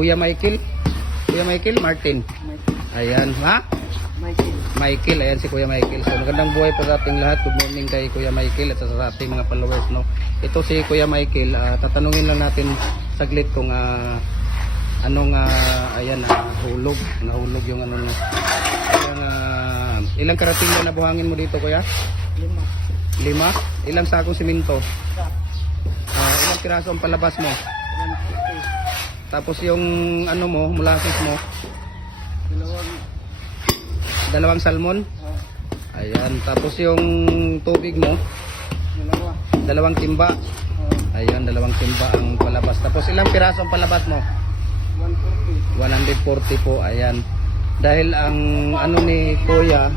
Kuya Michael. Kuya Michael Martin. Ayan, ha? Michael, ayan si Kuya Michael. So magandang buhay po sa ating lahat. Good morning kay Kuya Michael at sa ating mga followers, no. Ito si Kuya Michael, tatanungin lang natin saglit kung anong ayan, hulog, nahulog yung ano niya. Ilang karatilya na buhangin mo dito, Kuya? 5. Ilang sakong simento? Ilang piraso ang palabas mo? 150. Tapos yung ano mo, molasses mo? 2 salmon? Ayan. Tapos yung tubig mo? 2 timba? Ayan, 2 timba ang palabas. Tapos ilang piraso ang palabas mo? 140 po. Ayan. Dahil ang ano ni Kuya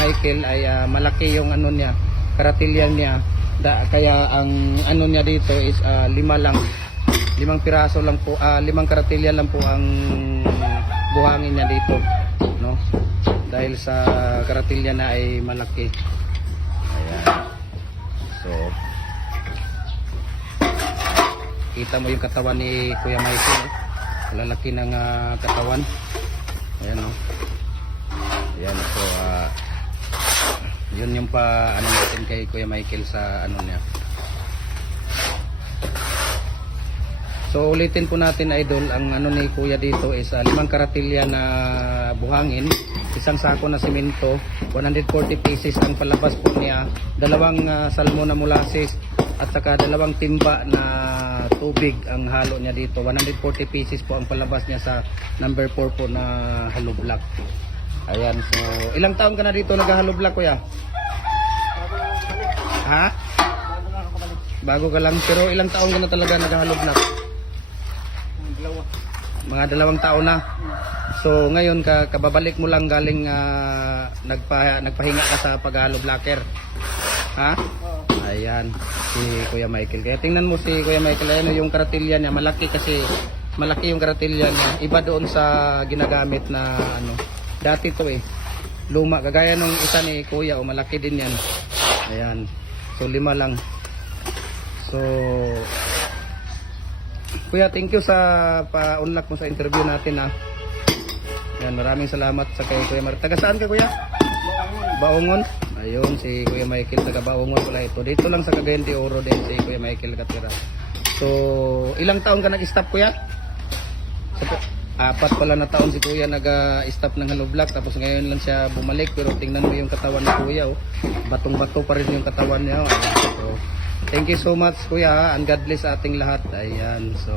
Michael ay malaki yung ano niya, karatilyan niya. Kaya ang ano niya dito is 5 lang. 5 piraso lang po, 5 karatilyan lang po ang buhangin niya dito, no? Dahil sa karatilyan na ay malaki. Ayan. So kita mo yung katawan ni Kuya Michael, lalaki ng katawan. Ayan, no? Ayan, so yun yung pa ano natin kay Kuya Michael sa ano niya. So ulitin po natin, idol, ang ano ni Kuya dito is 5 karatilya na buhangin, 1 sako na simento, 140 pieces ang palabas po niya, 2 salmon na molasses at saka 2 timba na tubig ang halo niya dito. 140 pieces po ang palabas niya sa number 4 po na hollow block. Ayan, so ilang taon ka na dito naghahalo block, Kuya? Ha? Bago ka lang, pero ilang taon ka na talaga naghahalo block? Mga 2 taon na. So ngayon kababalik mo lang galing nagpahinga ka sa paghalo blocker. Ha? Ayan, si Kuya Michael. Kaya tingnan mo si Kuya Michael, ayan yung karatilya niya, malaki kasi malaki yung karatilya niya. Iba doon sa ginagamit na ano. Dati to luma, kagaya nung isa ni Kuya, malaki din yan. Ayan. So 5 lang. So Kuya, thank you sa pa-unlock mo sa interview natin, ha. Ayan, maraming salamat sa kay Kuya Michael. Taga saan ka, Kuya? Baongon. Ayun, si Kuya Michael taga Baongon pala ito. Dito lang sa Cagayan de Oro din si Kuya Michael katira. So, ilang taon ka nag-stop, Kuya? 4 pala na taon si Kuya nag-stop ng hollow block. Tapos ngayon lang siya bumalik. Pero tingnan mo yung katawan ni Kuya, oh. Batong-bato pa rin yung katawan niya, oh. Ayan, so, thank you so much, Kuya, and God bless sa ating lahat. Ayan, so